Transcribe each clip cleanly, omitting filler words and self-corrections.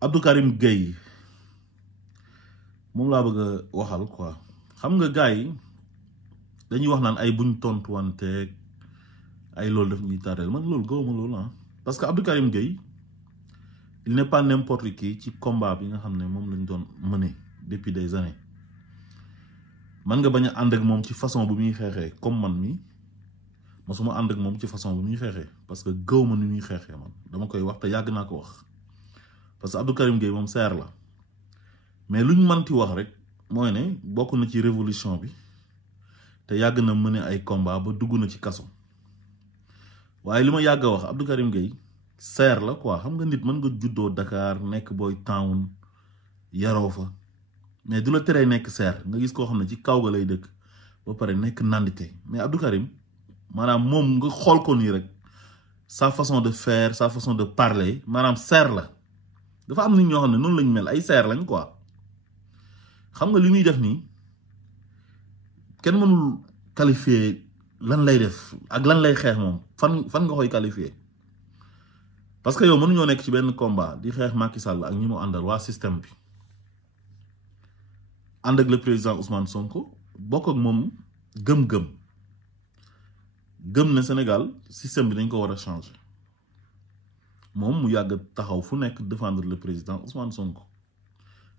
Abdou Karim Gueye moom laa bëgg a waxal quoi xam nga gars yi dañuy wax naan ay buñ tontuwanteeg ay loolu daf ñuy tardeel man loolu gëwuma loolu parce que Abdou Karim Gueye il n'est pas n'importe qui ci combat bi nga xam ne moom lañ doon mener depuis des années man nga bañ a ànd ak moom ci façon bu muy xeexee comme man mi mosuma ànd ak moom ci façon bu muy xeexee parce que gëwuma ni muy xeexee man dama koy wax te yàgg naa ko wax parce que Abdou Karim Gueye moom seer la mais luñ manti wax rek mooy ne bokk na ci révolution bi te yàgg na mener ay combat ba dugg na ci kaso waaye li ma yàgg a wax Abdou Karim Gueye seer la quoi xam nga nit mën nga juddoo Dakar nekk boy town yaroo fa mais du la teree nekk seer nga gis koo xam ne ci kaw ga lay dëkk ba pare nekk nandite mais Abdou Karim maanaam moom nga xool ko nii rek sa façon de faire sa façon de parler maanaam seer la dafa am nit ñoo xam ne noonu lañ mel ay seer lañ quoi xam nga li muy def nii kenn mënul qualifier lan lay def ak lan lay xeex moom fan nga koy qualifier parce que yow mënuñoo nekk ci benn combat di xeex Macky Sall ak ñi mu àndal waa système bi ànd ak le président Ousmane Sonko bokk ak moom gëm-gëm ne Sénégal système bi dañ ko war a changer moom mu yàgg taxaw fu nekk défendre le président Ousmane Sonko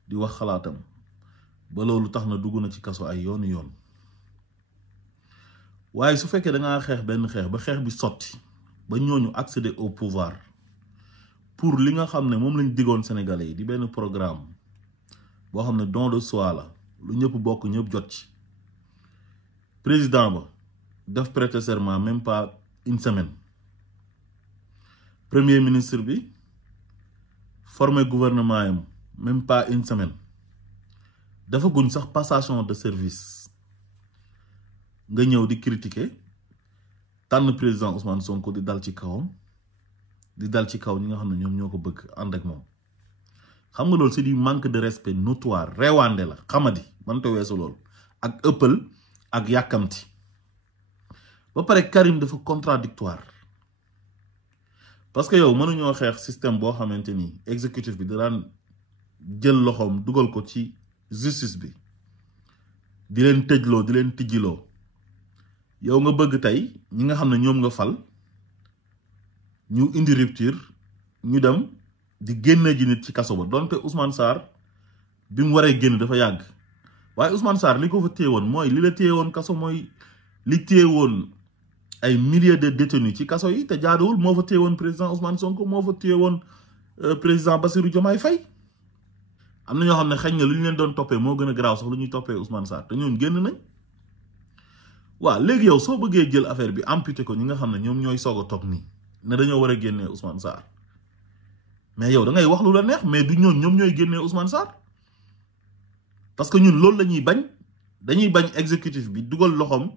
di wax xalaatam ba loolu tax na dugg na ci kaso ay yoon waaye su fekkee da ngaa xeex benn xeex ba xeex bi sotti ba ñooñu accéder au pouvoir pour li nga xam ne moom lañ diggoon Sénégalais yi di benn programme boo xam ne don de soi la lu ñëpp bokk ñëpp jot ci président ba def prêter serment même pas une semaine premier ministre bi formé gouvernement yam même pas une semaine dafa guñ sax passation de service nga ñëw di critiquer tànn président Ousmane Sonko di dal ci kawam di dal ci kaw ñi nga xam ne ñoom ñoo ko bëgg ànd ak moom xam nga loolu c'est du manque de respect notoire rewaande la xamadi man te weesu loolu ak ëppal ak yàkkamti ba pare Karim dafa contradictoire parce que yow mënuñoo xeex système boo xamante ni exécutif bi da daan jël loxoom dugal ko ci justice bi di leen tëjloo di leen tijjiloo yow nga bëgg tey ñi nga xam ne ñoom nga fal ñu indi rupture ñu dem di génne ji nit ci kaso ba donte Ousmane Sarr bi mu waree génn dafa yàgg waaye Ousmane Sarr li ko fa téye woon mooy li la téye woon kaso mooy li téye woon ay milliers de détenus ci kaso yi te jaaduwul moo fa téye woon président Ousmane Sonko moo fa téye woon président Bassirou Diomaye Faye am na ñoo xam ne xëy na lu ñu leen doon toppee moo gën a garaaw sax lu ñuy toppee Ousmane Sarr te ñoom génn nañ waaw léegi yow soo bëggee jël affaire bi amputé ko ñi nga xam ne ñoom ñooy soog a toog nii ne dañoo war a génnee Ousmane Sarr mais yow da ngay wax lu la neex mais du ñoom ñooy génnee Ousmane Sarr parce que ñun loolu la ñuy bañ dañuy bañ exécutif bi dugal loxoom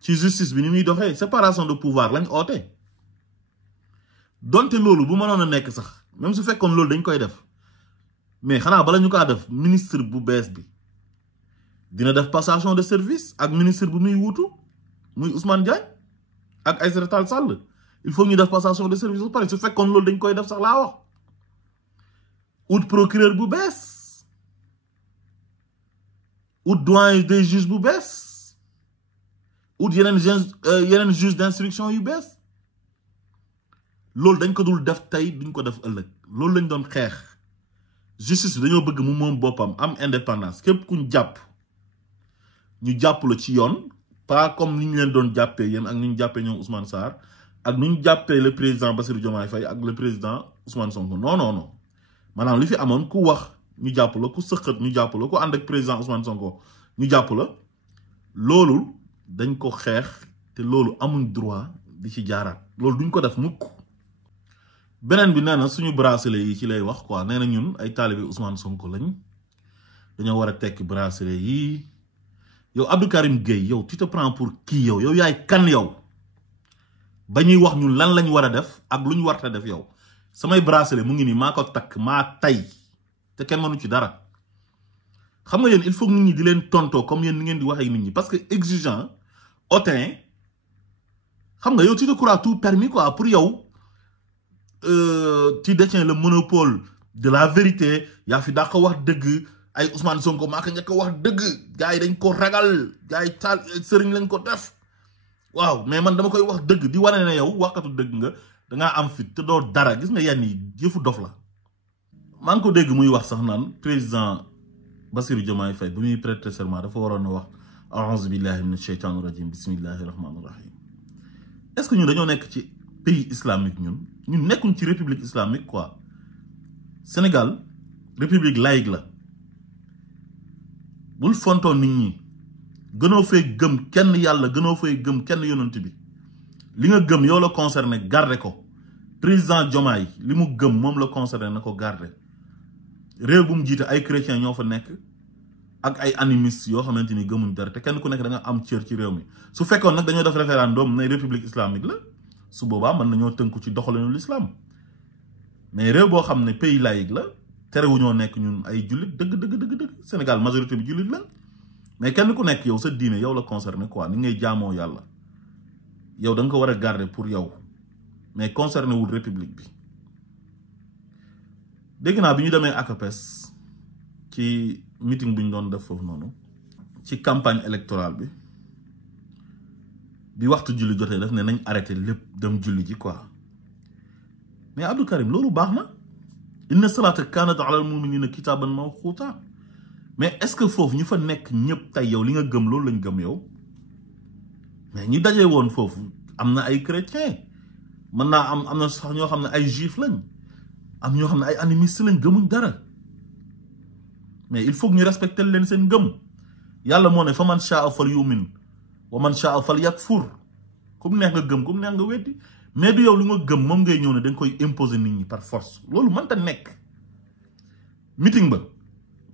ci justice bi ni muy doxee séparation de pouvoir lañ oote donte loolu bu mënoon a nekk sax même su fekkoon loolu dañ koy def mais xanaa bala ñu kaa def ministre bu bees bi dina def passation de service ak ministre bu muy wuutu muy Ousmane Diagne ak Aïssata Tall Sall il faut ñu def passation de service ba pare su fekkoon loolu dañ koy def sax laa wax ut procureur bu bees ut doyen des juges bu bees ut yeneen juge d'instruction yu bees loolu dañ ko dul def tey duñ ko def ëllëg loolu lañ doon xeex justice bi dañoo bëgg mu moom boppam am indépendance képp kuñ jàpp ñu jàpp la ci yoon pas comme ni ñu leen doon jàppee yéen ak ni ñu jàppee ñoom Ousmane Sarr ak ni ñu jàppee le président Bassirou Diomaye Faye ak le président Ousmane Sonko non maanaam li fi amoon ku wax ñu jàpp la ku sëqat ñu jàpp la ku ànd ak président Ousmane Sonko ñu jàpp la loolu dañ ko xeex te loolu amuñ droit di ci jaaraat loolu duñ ko def mukk beneen bi nee na suñu bracelet yi ci lay wax quoi nee na ñun ay taalibe Ousmane Sonko lañ dañoo war a tekki bracelet yi yow Abdou Karim Gueye yow tu te prends pour qui yow yaay kan yow ba ñuy wax ñun lan lañ war a def ak lu ñu warta def yow samay bracelet mu ngi nii maa ko takk maa tay te kenn mënu ci dara xam nga yéen il faut nit ñi di leen tontoo comme yéen ni ngeen di waxee nit ñi parce que exigeant hautain xam nga yow tu te crois tout permis quoi pour yow tu détiens le monopole de la vérité yaa fi daa ko wax dëgg ay Ousmane Sonko maa ko njëkk a wax dëgg gars yi dañ ko ragal gars yi taal sëriñ lañ ko def waaw mais man dama koy wax dëgg di wane ne yow waxkatu dëgg nga dangaa am fit te doo dara gis nga yenn yi yëfu dof la. maa ngi ko dégg muy wax sax naan président Bassirou Diomaye Faye bu muy prêter serment dafa waroon a wax a'uuzu billahi mina sheytaani rajim bismillahi rahmaani rahim. est-ce que ñun dañoo nekk ci pays islamique ñun nekkuñ ci république islamique quoi. Sénégal république laïque la bul fontoon nit ñi gënoo fee gëm kenn yàlla gënoo fee gëm kenn yonent bi li nga gëm yow la concerné garde ko président Diomaye li mu gëm moom la concerné na ko garde réew bu mu jiite ay chrétiens ñoo fa nekk ak ay animistes yoo xamante ni gëmuñ dara te kenn ku nekk da nga am cër ci réew mi su fekkoon nag dañoo def référendum ne république islamique la su boobaa mën nañoo tënku ci doxalinu l'islam mais réew boo xam ne pays laïque la terewuñoo nekk ñun ay jullit dëgg Sénégal majorité bi jullit lañ mais kenn ku nekk yow sa diine yow la concerné quoi ni ngay jaamoo yàlla yow da nga ko war a garder pour yow mais concerné wul république bi. dégg naa bi ñu demee ACAPES ci meeting bi ñu doon def foofu noonu ci campagne électorale bi waxtu julli jotee daf ne nañ arrêté lépp dem julli ji quoi. mais Abdou Karim loolu baax na inna salaata kaanat alal mu'minina kitaaban mawquuta mais est-ce que foofu ñu fa nekk ñëpp tey yow li nga gëm loolu lañ gëm yow mais ñi dajee woon foofu am na ay chrétien mën naa am na sax ñoo xam ne ay juif lañ am ñoo xam ne ay animistes lañ gëmuñ dara mais il faut que ñu respecter leen seen gëm yàlla moo ne fa man shaa fal yu'min wa man shaa fal yakfur comme neex nga gëm comme neex nga weddi mais du yow lu nga gëm moom ngay ñëw ne da nga koy imposer nit ñi par force loolu mënta nekk. meeting ba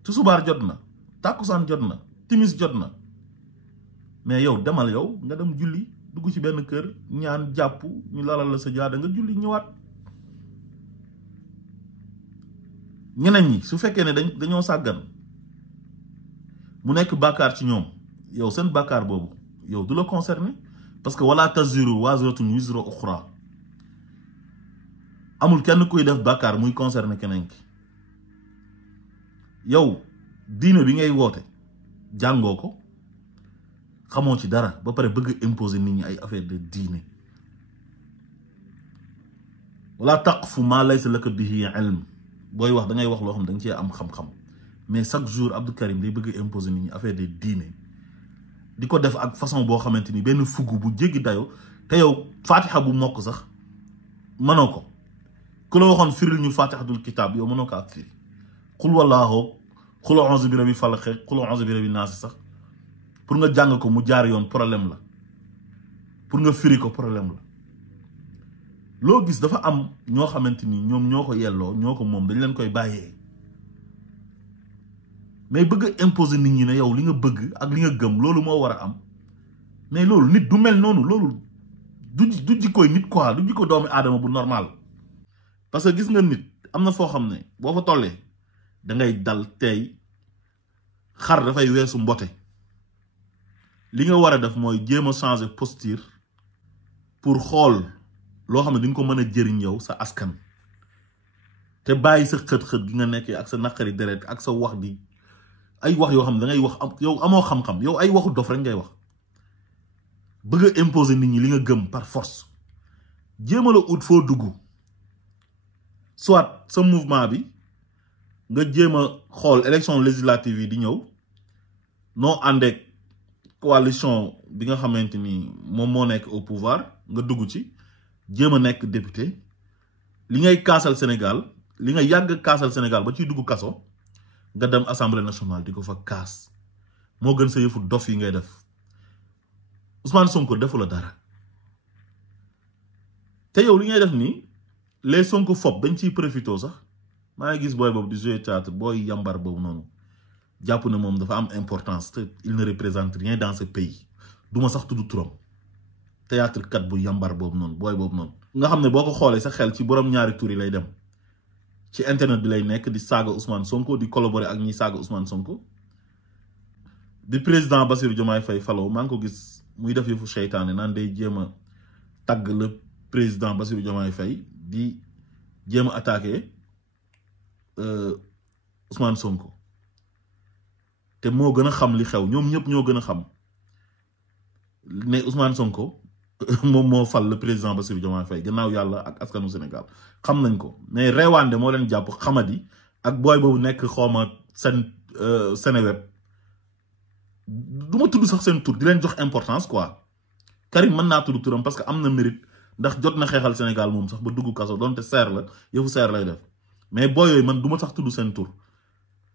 tusubaar jot na tàkkusaan jot na timis jot na mais yow demal yow nga dem julli dugg ci benn kër ñaan jàpp ñu lalal la sa jaada nga julli ñëwaat. ñeneen ñi su fekkee ne dañoo sàggan mu nekk bàkkaar ci ñoom yow seen bàkkaar boobu yow du la concerné. parce que wala taziru waziratun wizra ukhra amul kenn kuy def bàkkaar muy concerné keneen ki yow diine bi ngay woote jàngoo ko xamoo ci dara ba pare bëgg imposer nit ñi ay affaire de diine wala taqfu ma laysa laka bihi ilm booy wax da ngay wax loo xam da nga cee am xam-xam mais chaque jour Abdou Karim day bëgg imposer nit ñi affaire de diine di ko def ak façon boo xamante ni benn fugg bu jéggi dayo te yow fatiha bu mokk sax mënoo ko ku la waxoon firil ñu fatihatul kitab yow mënoo ko ak firi xul wallaahu xul a'uuzu bi rabbil falaq xul a'uuzu bi rabbin naas sax pour nga jàng ko mu jaar yoon problème la pour nga firi ko problème la loo gis dafa am ñoo xamante ni ñoom ñoo ko yelloo ñoo ko moom dañ leen koy bàyyee mais bëgg imposer nit ñi ne yow li nga bëgg ak li nga gëm loolu moo war a am mais loolu nit du mel noonu loolu du jikkoy nit quoi du jikko doomi aadama bu normal. parce que gis nga nit am na foo xam ne boo fa tollee da ngay dal tey xar dafay weesu mbote li nga war a def mooy jéem a changer posture pour xool loo xam ne di nga ko mën a jëriñ yow sa askan te bàyyi sa xët-xët gi nga nekkee ak sa naqari deret ak sa wax di ay wax yoo xam ne da ngay wax yow amoo xam-xam yow ay waxu dof rek ngay wax bëgg a imposer nit ñi li nga gëm par force jéem a la ut foo dugg soit sa mouvement bi nga jéem a xool élection législative yi di ñëw noo àndeek coalition bi nga xamante ni moom moo nekk au pouvoir nga dugg ci jéem a nekk député li ngay kaasal Sénégal li nga yàgg kaasal Sénégal ba ciy dugg kaso nga dem assemblée nationale di ko fa kaas moo gën sa yëfu dof yi ngay def Ousmane Sonko defu la dara te yow li ngay def nii les Sonko fob dañ ciy profité sax maa ngi gis booy boobu di jouer théâtre booy yambar boobu noonu jàpp ne moom dafa am importance te il ne représente rien dans ce pays duma sax tudd turam théâtre kat bu yambar boobu noonu booy boobu noonu nga xam ne boo ko xoolee sa xel ci borom ñaari tur yi lay dem ci internet bi lay nekk di saaga Ousmane Sonko di collaborer ak ñiy saaga Ousmane Sonko bi président Bassirou Diomaye Faye faloo maa ngi ko gis muy def yëfu seytaane naan day jéem a tagg le président Bassirou Diomaye Faye di jéem a attaqué Ousmane Sonko te moo gën a xam li xew ñoom ñëpp ñoo gën a xam ne Ousmane Sonko moom moo fal le président Bassirou Diomaye Faye gannaaw yàlla ak askanu Sénégal xam nañ ko mais reewaande moo leen jàpp xamadi ak booy boobu nekk xawma seen Seneweb du ma tudd sax seen tur di leen jox importance quoi Karim mën naa tudd turam parce que am na mérite ndax jot na xeexal Sénégal moom sax ba dugg kaso doonte seer la yëfu seer lay def mais booy yooyu man du ma sax tudd seen tur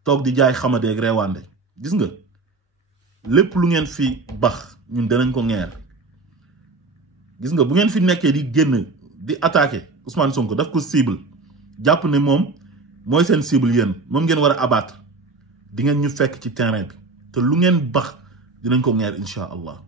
toog di jaay xamadeeg reewaande gis nga lépp lu ngeen fi bax ñun danañ ko ngeer gis nga bu ngeen fi nekkee di génn di attaquer Ousmane Sonko daf ko cible jàpp ne moom mooy seen cible yéen moom ngeen war a abattre di ngeen ñu fekk ci terrain bi te lu ngeen bax dinañ ko ngeer incha allah